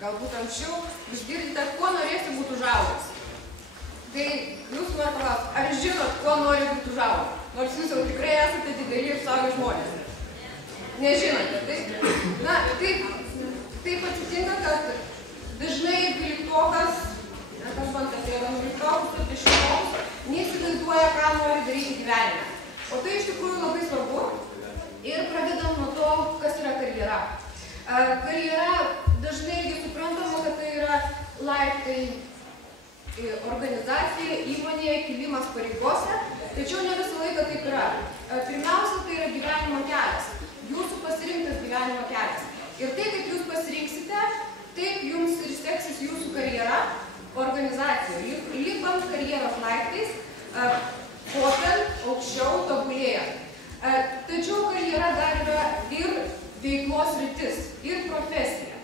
galbūt anksčiau, išgirdite, kuo norėsi būti užaugęs. Tai jūs noriu paklausti, ar žinot, kuo nori būti užaugęs? Nors jūs jau tikrai esate dideli ir suaugę žmonės. Nežinote, tai? Na, taip atsitinka, kad dažnai dvyliktokas, kalbant apie 11-okus ir 10-okus, neįsivaizduoja, ką nori daryti gyvenime. O tai iš tikrųjų labai svarbu. Ir pradedam nuo to, kas yra karjera. Karjera dažnai irgi suprantama, kad tai yra laiptai organizacija, įmonėje, kilimas pareigose, tačiau ne visą laiką taip yra. Pirmiausia, tai yra gyvenimo kelias, jūsų pasirinktas gyvenimo kelias. Ir tai, kaip jūs pasirinksite, taip jums ir seksis jūsų karjera organizacijoje. Lipant karjeros laiptais, kopiant aukščiau, tobulėjant. Tačiau karjera dar yra ir veiklos rytis, ir profesija.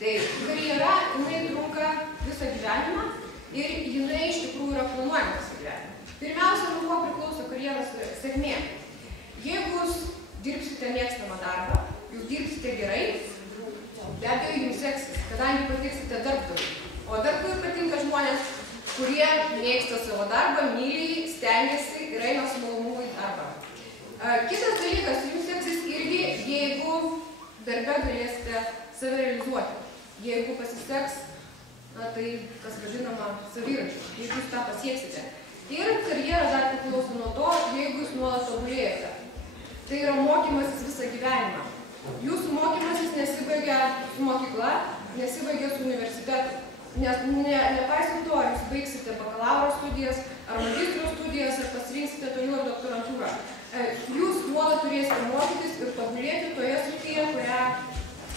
Tai karjera, jinai trunka visą gyvenimą ir jinai iš tikrųjų yra planuojama visą gyvenimą. Pirmiausia, nuo ko priklauso karjeros sėkmė. Jeigu jūs dirbsite mėgstamą darbą, jūs dirbsite gerai, be abejo jums seksis, kadangi patiksite darbdaviui. O darbdaviui patinka žmonės, kurie mėgsta savo darbą, myli, stengiasi ir eina su malonumu į darbą. Kitas dalykas, jums seksis irgi, jeigu darbe galėsite save realizuoti. Jeigu pasiseks, tai kas vadinama savyraščiu, jeigu jūs tą pasieksite. Ir karjera dar priklauso nuo to, jeigu jūs nuolat tobulėjate. Tai yra mokymasis visą gyvenimą. Jūsų mokymasis nesibaigia su mokykla, nesibaigia su universitetu. Nes nepaisant to, ar jūs baigsite bakalauro studijas, ar magistro studijas, ar pasirinksite toliau doktorantūrą. Jūs nuolat turėsite mokytis ir tobulėti toje srityje, kurią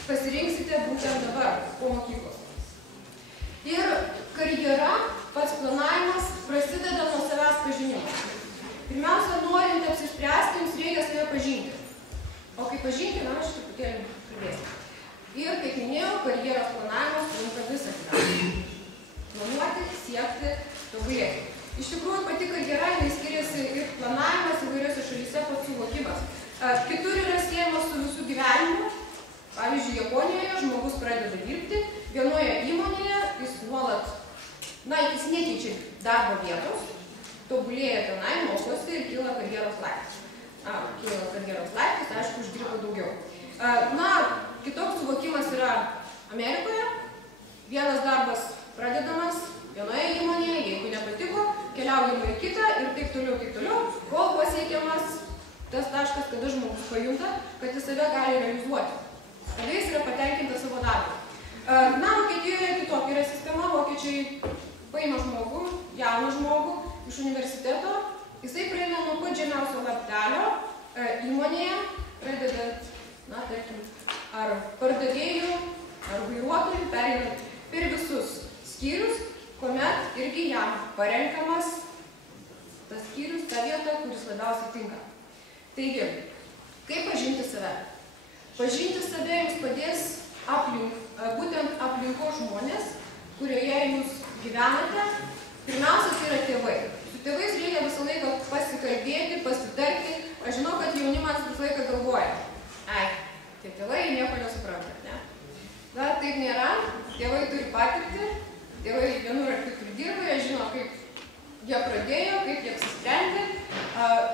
pasirinksite būtent dabar, po mokyklos. Ir karjera, pats planavimas, prasideda nuo savęs pažinimo. Pirmiausia, norint apsispręsti, jums reikia save pažinti. O kaip pažinti, aš truputėlį kalbėsiu. Ir, kaip minėjau, karjeros planavimas trunka visą gyvenimą. Planuoti, siekti, tobulėti. Iš tikrųjų, pati karjera skiriasi ir planavimas įvairiose šalyse pats suvokimas. Kitur yra siejamas su visų gyvenimu. Pavyzdžiui, Japonijoje žmogus pradeda dirbti, vienoje įmonėje jis nuolat, jis nekeičia darbo vietos, tobulėja tenai, mokosi ir kyla karjeros laiptais. Kyla karjeros laiptais, aišku, uždirba daugiau. Kitoks suvokimas yra Amerikoje. Vienas darbas pradedamas vienoje įmonėje, jeigu nepatiko, keliaujama į kitą ir taip toliau, kol pasiekiamas tas taškas, kada žmogus pajunta, kad jis save gali realizuoti, kada jis yra patenkintas savo darbą. Vokietijoje kitokia yra sistema, vokiečiai paima žmogų, jauną žmogų iš universiteto, jisai praeina nuo pat žemiausio laiptelio įmonėje, pradedant, tarkim, ar pardavėjų, ar vairuotojų, pereinant per visus skyrius, kuomet irgi jam parenkamas tas skyrius, ta vieta, kuris labiausiai tinka. Taigi, kaip pažinti save? Pažinti save jums padės būtent aplinkos žmonės, kurioje jūs gyvenate. Pirmiausia, tai yra tėvai. Su tėvais reikia visą laiką pasikalbėti, pasitarti. Aš žinau, kad jaunimas visą laiką galvoja. Tie tėvai nieko nesupranta, ne? Taip nėra. Tėvai turi patirtį. Tėvai vienur ar kitur dirba, jie žino, kaip jie pradėjo, kaip jie apsisprendė.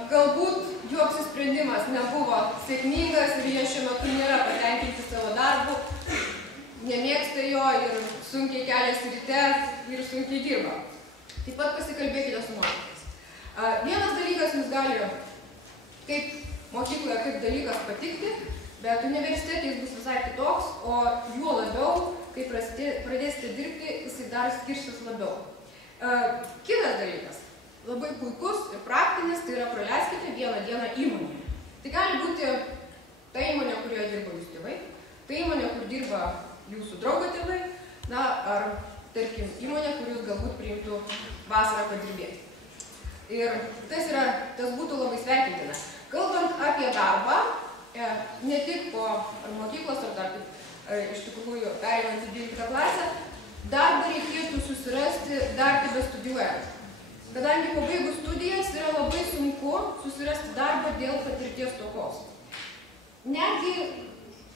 Galbūt jų apsisprendimas nebuvo sėkmingas ir jie šiuo metu nėra patenkinti savo darbu, nemėgsta jo ir sunkiai keliasi ryte ir sunkiai dirba. Taip pat pasikalbėkite su mokytojais. Vienas dalykas jums gali kaip mokykloje kaip dalykas patikti, bet universitete jis bus visai kitoks, o juo labiau, kai pradėsite dirbti, jisai dar skirsis labiau. Kitas dalykas, labai puikus ir praktinis, tai yra praleiskite vieną dieną įmonėje. Tai gali būti ta įmonė, kurioje dirba jūsų tėvai, ta įmonė, kur dirba jūsų draugo tėvai, ar, tarkim, įmonė, kur jūs galbūt priimtų vasarą padirbėti. Ir tas būtų labai sveikintina. Kalbant apie darbą, ne tik po mokyklos, ar dar iš tikrųjų pereinant į 12 klasę, darbą reikėtų susirasti dar tebestudijuojant. Kadangi pabaigus studijas yra labai sunku susirasti darbą dėl patirties stokos. Netgi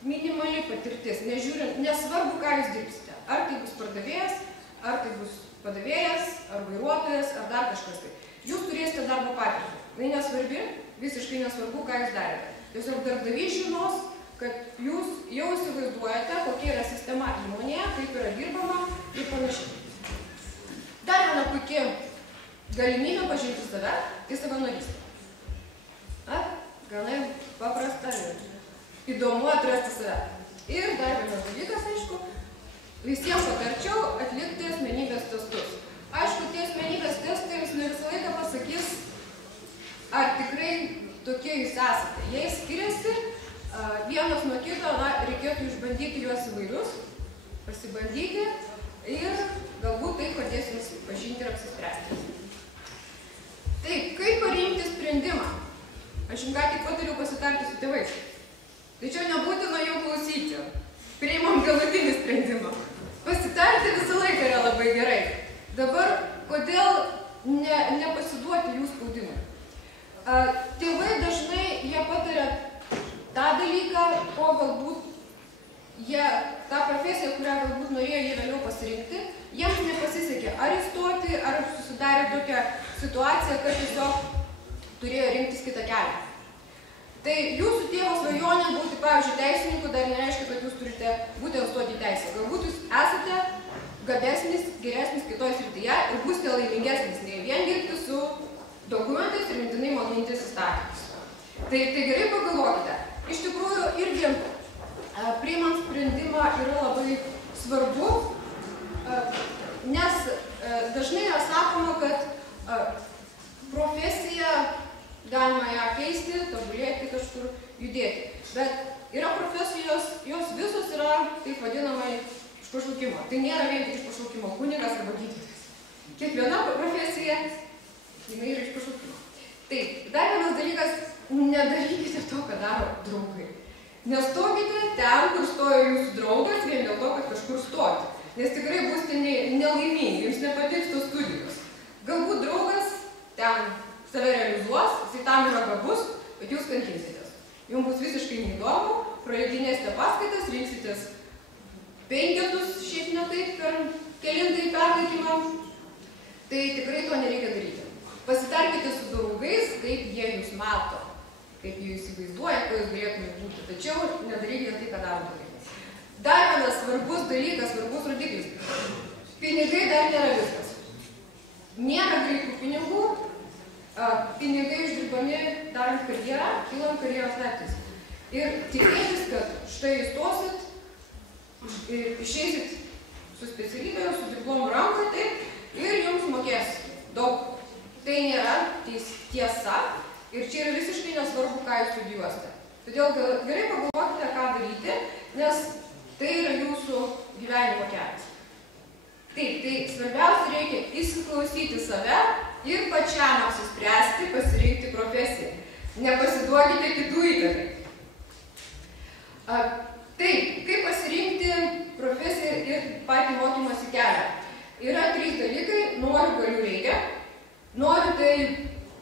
minimali patirtis, nesvarbu, ką jūs dirbsite. pardavėjas, ar tai bus padavėjas, ar vairuotojas, ar dar kažkas tai. Jūs turėsite darbo patirtį. Tai nesvarbi, visiškai nesvarbu, ką jūs darėte. Tiesiog darbdavys žinos, kad jūs jau įsivaizduojate, kokia yra sistema įmonėje, kaip yra dirbama ir panašiai. Dar viena puikia galimybė pažinti save, tai savanorystė. Gana paprasta ir įdomu atrasti save. Ir dar vienas dalykas, aišku, visiems patarčiau atlikti asmenybės testus. Aišku, tie asmenybės testai jums ne visą laiką pasakys, ar tikrai tokie jūs esate. Jei skiriasi vienas nuo kito, reikėtų išbandyti juos įvairius, pasibandyti ir galbūt tai padės jums pažinti ir apsispręsti. Taip, kaip parinkti sprendimą? Aš jums ką tik patariau pasitarti su tėvais. Tai čia nebūtina jau klausyti. Priimam galutinį sprendimą. Pasitarti visą laiką yra labai gerai. Dabar, kodėl nepasiduoti jų spaudimui? Tėvai dažnai jie pataria tą dalyką, ko galbūt tą profesiją, kurią galbūt norėjo jie vėliau pasirinkti, jiems nepasisekė ar įstoti, ar susidarė tokią situaciją, kad tiesiog turėjo rinktis kitą kelią. Tai jūsų tėvo svajonė būti, pavyzdžiui, teisininku dar nereiškia, kad jūs turite būtent stoti į teisę. Galbūt jūs esate gabesnis, geresnis kitoje srityje ir būsite laimingesnis, nei vien dirbti su dokumentais ir mintinai mokintis įstatymus. Tai gerai pagalvokite. Iš tikrųjų, irgi priimant sprendimą yra labai svarbu, nes dažnai yra sakoma, kad profesija galima ją keisti, tobulėti, kažkur judėti. Bet yra profesijos, jos visos yra taip vadinamai iš pašaukimo. Tai nėra vien tik iš pašaukimo, kunigas arba gydytojas. Kiekviena profesija, jinai yra iš pašaukimo. Taip, dar vienas dalykas, nedarykite to, ką daro draugai. Nestokite ten, kur stojo jūsų draugas, vien dėl to, kad kažkur stoti. Nes tikrai būsite nelaimingi, jums nepatiks tos studijos. Galbūt draugas ten save realizuos, jisai tam yra gabus, bet jūs kankinsitės. Jums bus visiškai neįdomu, praleidinėsite paskaitas, rinksitės penketus, šiaip ne taip per kelintąjį perlaikymą. Tai tikrai to nereikia daryti. Pasitarkite su draugais, kaip jie jūs mato, kaip jie įsivaizduoja, ko jūs galėtumėte būti. Tačiau nedarykite tai, ką daro draugai. Dar vienas svarbus dalykas, svarbus rodiklis. Pinigai dar nėra viskas. Nėra greitų pinigų. Pinigai uždirbami darant karjerą, kylant karjeros laiptais. Ir tikėtis, kad štai įstosit, išeisit su specialybė, su diplomu rankoje, taip, ir jums mokės daug. Tai nėra tiesa ir čia yra visiškai nesvarbu, ką jūs studijuosite. Todėl gerai pagalvokite, ką daryti, nes tai yra jūsų gyvenimo kelias. Taip, tai svarbiausia reikia įsiklausyti save ir pačiam apsispręsti, pasirinkti profesiją. Nepasiduokite kitų įtakai. Taip, kaip pasirinkti profesiją ir patį mokymosi kelią? Yra 3 dalykai, noriu, galiu, reikia. Noriu tai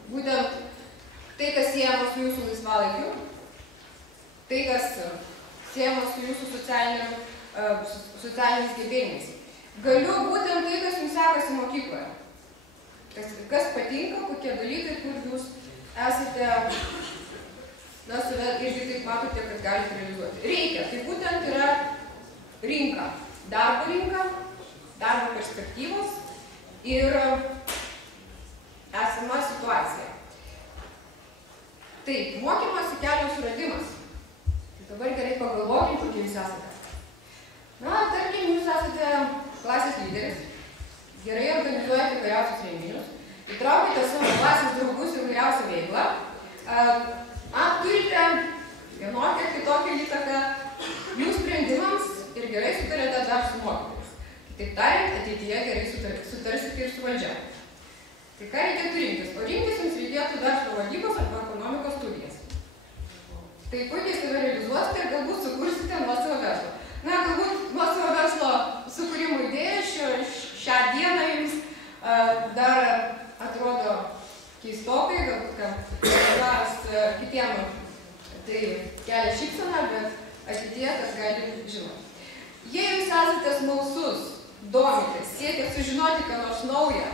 būtent tai, kas siejama su jūsų laisvalaikiu, tai, kas siejama su jūsų socialiniais gebėjimais. Galiu būtent tai, kas jums sekasi mokykloje. Kas patinka, kokie dalykai, kur jūs esate, save irgi taip matote, kad galite realizuoti. Reikia, tai būtent yra rinka, darbo perspektyvos ir esama situacija. Taip, mokymosi kelio suradimas. Tai dabar gerai pagalvokim, kokie jūs esate. Tarkim, jūs esate klasės lyderis, gerai organizuojate įvairiausius renginius, įtraukite savo klasės draugus į įvairiausią veiklą, turite vienokią kitokią įtaką jų sprendimams ir gerai sutarėte dar su mokytojais. Kitaip tariant, ateityje gerai sutarsite ir su valdžia. Tai ką reikėtų rinktis? O rinktis jums reikėtų verslo vadybos arba ekonomikos studijas. Tai puikiai save realizuosite ir galbūt sukursite nuosavą verslą. Galbūt nuosavo verslo sukūrimo idėja šią dieną jums dar atrodo keistokai, galbūt kitiem tai kelia šypseną, bet ateityje kas gali žinoti. Jei jūs esate smalsus domitės, siekiat sužinoti, ką nors naują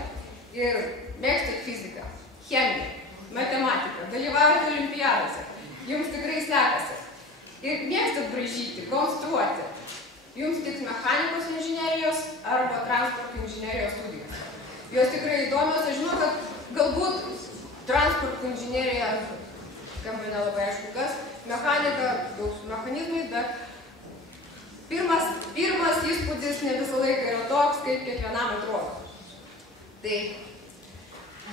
ir mėgstat fiziką, chemiją, matematiką, dalyvaujate olimpiadose, jums tikrai sekasi. Ir mėgstat braižyti, konstruoti. Jums tiks mechanikos inžinerijos arba transporto inžinerijos studijos. Jos tikrai įdomios, aš žinau, kad galbūt transporto inžinerija, skamba nelabai aišku kas, mechanika, daug su mechanizmais, bet pirmas įspūdis ne visą laiką yra toks, kaip kiekvienam atrodo. Tai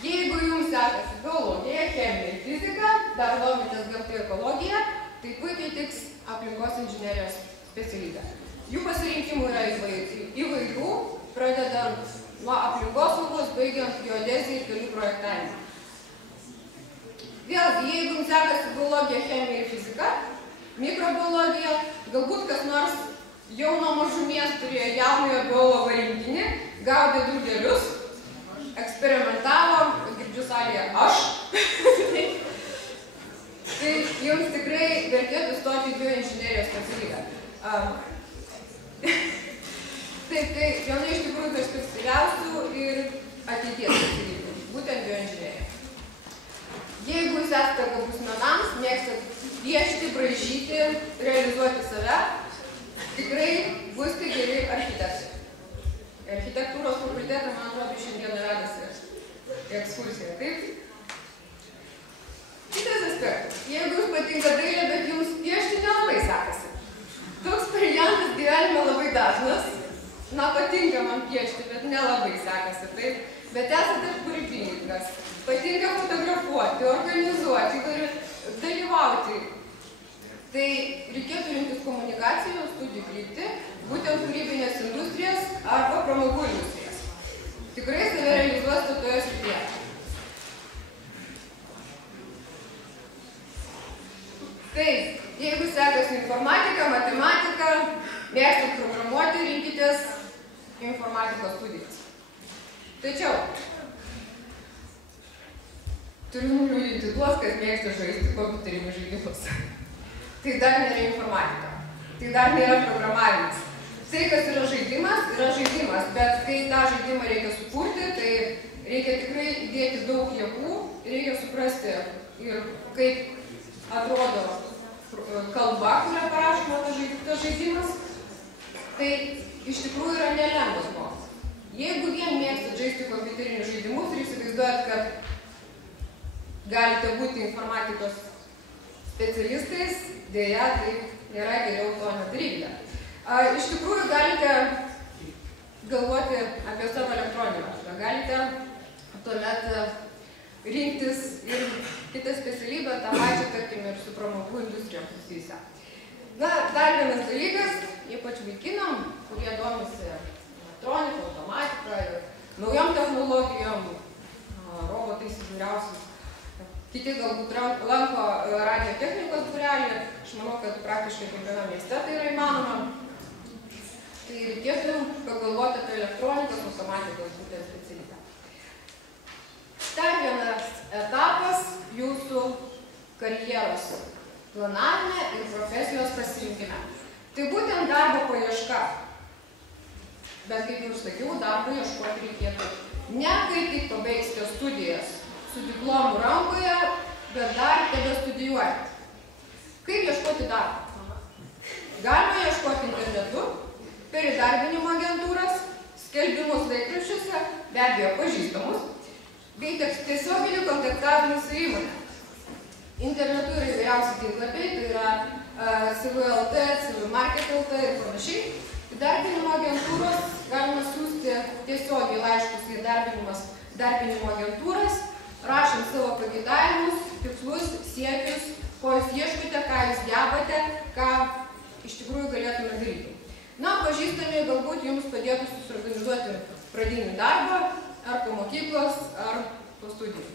jeigu jums sekasi biologija, chemija ir fizika, dar domitės gamta ir ekologija, tai puikiai tiks aplinkos inžinerijos specialybė. Jų pasirinkimų yra įvairių, pradedant nuo aplinkosaugos, baigiant geodeziją ir kelių projektavimą. Vėlgi, jeigu jums sekasi biologija, chemija ir fizika, mikrobiologija, galbūt kas nors jau nuo mažumės turėjo jaunojo biologo rinkinį, gaudė drugelius, eksperimentavo, girdžiu salėje aš. Tai jums tikrai vertėtų stoti į bioinžinerijos specialybę. Taip, tai viena iš tikrųjų perspektyviausių ir ateities specialybių, būtent bioinžinerija. Jeigu jūs esate gabus menams, mėgstat piešti, braižyti, realizuoti save, tikrai būsite geri architektai. Architektūros fakultetą, man atrodo, šiandien vedasi ekskursija, taip? Kitas aspektas. Jeigu jūs patinka dailė, bet jums piešti nelabai sekasi. Toks variantas gyvenime labai dažnas. Na, patinka man piešti, bet nelabai sekasi, taip? Bet esate kūrybingas. Patinka fotografuoti, organizuoti, dalyvauti. Tai reikėtų rinktis komunikacijos studijų kryptį, būtent kūrybinės industrijas arba pramogų industrijas. Tikrai save realizuosite toje srityje. Taip, jeigu sekasi informatika, matematika, mėgstat programuoti, rinkitės informatikos studijas. Tačiau, turiu nuliūdinti tuos, kas mėgsta žaisti kompiuterinius žaidimus. Tai dar nėra informatika, tai dar nėra programavimas. Tai, kas yra žaidimas, bet kai tą žaidimą reikia sukurti, tai reikia tikrai įdėti daug jėgų, reikia suprasti ir kaip atrodo kalba, kurią parašoma tas žaidimas, tai iš tikrųjų yra nelengvas mokslas. Jeigu vien mėgstat žaisti kompiuterinius žaidimus ir įsivaizduojat, kad galite būti informatikos specialistais, dėja, tai nėra geriau to nedarykite. Iš tikrųjų galite galvoti apie savo elektroninį raštą, galite tuomet rinktis ir kitą specialybę, tą pačią, tarkim, ir su pramogų industrijom susijusią. Na, dar vienas dalykas, ypač vaikinam, kurie domisi elektroniką, automatiką ir naujom technologijom, robotais įvairiausius. Kiti galbūt lanko radiotechnikos būrelį, aš manau, kad praktiškai kiekvienam mieste tai yra įmanoma. Tai reikėtų pagalvoti apie elektronikos, automatikos būtent specialybę. Dar vienas etapas jūsų karjeros planavime ir profesijos pasirinkime. Tai būtent darbo paieška. Bet kaip jau sakiau, darbo ieškoti reikėtų ne kai tik pabaigsite studijas su diplomu rankoje, bet dar tebe studijuojant. Kaip ieškoti darbo? Galima ieškoti internetu, per įdarbinimo agentūras, skelbimus laikraščiuose, be abejo pažįstamus, bei tiesioginių kontaktavimų su įmonė. Internetu yra įvairiausi tinklapiai, tai yra CV.lt, CV.market.lt ir panašiai. Įdarbinimo agentūros galima siųsti tiesiogiai laiškus į įdarbinimo agentūras, rašant savo pageidavimus, tikslus, siekius, ko jūs ieškote, ką jūs gebate, ką iš tikrųjų galėtume daryti. Na, pažįstami galbūt jums padėtų susiorganizuoti pradinį darbą, ar po mokyklos, ar po studijų.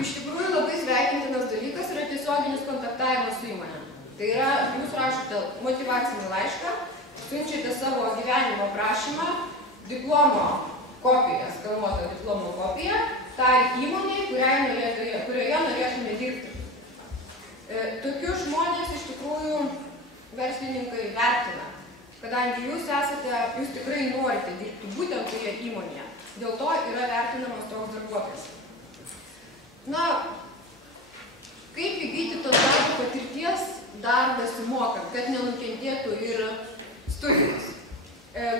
Iš tikrųjų labai sveikintinas dalykas yra tiesioginis kontaktavimas su įmonė. Tai yra, jūs rašote motyvacinį laišką, siunčiate savo gyvenimo prašymą, diplomo kopiją, skanuotą diplomo kopiją, tai įmonei, kurioje norėtume dirbti. Tokius žmonės iš tikrųjų verslininkai vertina. kadangi jūs tikrai norite dirbti būtent toje įmonėje. Dėl to yra vertinamas toks darbuotojas. Na, kaip įgyti tos darbo patirties dar besimokant, kad nenukentėtų ir studijos.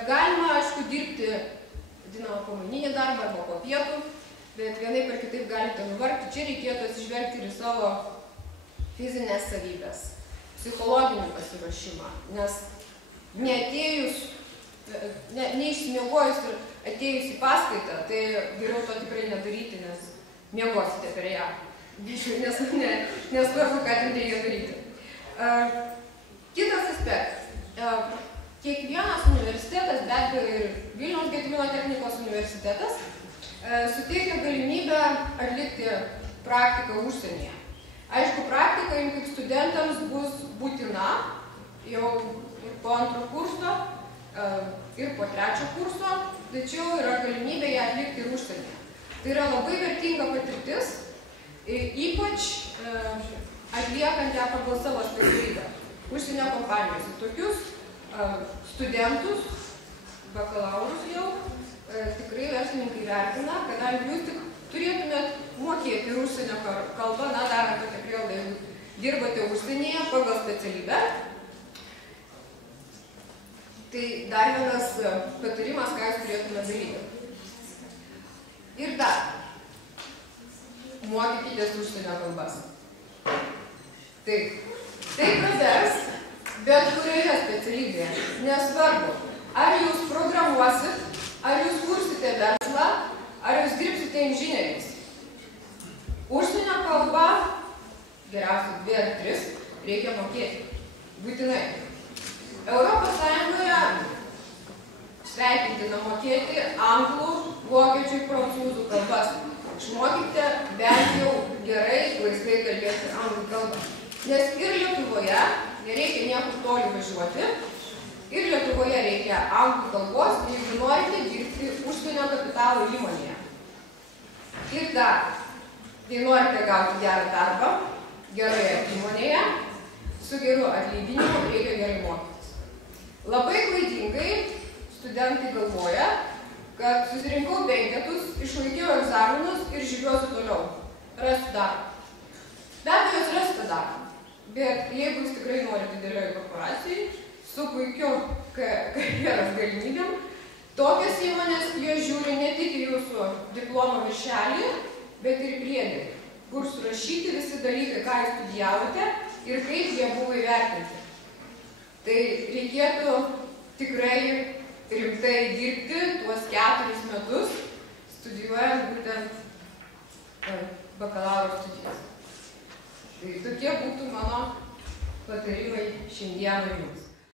Galima, aišku, dirbti, vadinamą, pamaininį darbą arba po pietų, bet vienaip ar kitaip galite nuvargti. Čia reikėtų atsižvelgti ir savo fizinės savybės, psichologinį pasiruošimą, nes neišsimiegojus ir atėjus į paskaitą, tai geriau to tikrai nedaryti, nes miegosite per ją. Nesvarbu, ką ten reikia daryti. Kitas aspektas. Kiekvienas universitetas, bet ir Vilniaus Gedimino technikos universitetas, suteikia galimybę atlikti praktiką užsienyje. Aišku, praktika jums kaip studentams bus būtina jau ir po antro kurso, ir po trečio kurso, tačiau yra galimybė ją atlikti ir užsienyje. Tai yra labai vertinga patirtis, ypač atliekant ją pagal savo specialybę užsienio kompanijose. Tokius studentus, bakalaurus jau, tikrai verslininkai vertina, kadangi jūs tik turėtumėt mokėti ir užsienio kalbą, na, darant tokią prielaidą, jeigu dirbate užsienyje pagal specialybę. Tai dar vienas patarimas, ką jūs turėtumėte daryti. Ir dar, mokykitės užsienio kalbas. Taip, tai pravers bet kurioje specialybėje. Nesvarbu, ar jūs programuosit, ar jūs kursite verslą, ar jūs dirbsite inžinieriais. Užsienio kalbą, geriausiai 2 ar 3, reikia mokėti. Būtinai. Europos Sąjungoje sveikintina mokėti anglų, vokiečių ir prancūzų kalbas. Išmokite bent jau gerai, laisvai kalbėti anglų kalbą. Nes ir Lietuvoje nereikia niekur toli važiuoti, ir Lietuvoje reikia anglų kalbos, jeigu norite dirbti užsienio kapitalo įmonėje. Ir dar, jei norite gauti gerą darbą, geroje įmonėje, su geru atlyginimu reikia gerai mokytis. Labai klaidingai studentai galvoja, kad susirinkau 5, išlaikiau egzaminus ir žygiuosiu toliau. Rasiu darbą. Be abejo, jūs rasite darbą. Bet jeigu jūs tikrai norite didelioje korporacijai, su puikiu karjeros galimybėm, tokios įmonės jos žiūri ne tik į jūsų diplomo viršelį, bet ir priedėlį, kur surašyti visi dalykai, ką jūs studijavote ir kaip jie buvo įvertinti. Tai reikėtų tikrai rimtai dirbti tuos 4 metus, studijuojant būtent bakalauro studijas. Tai tokie būtų mano patarimai šiandieną jums.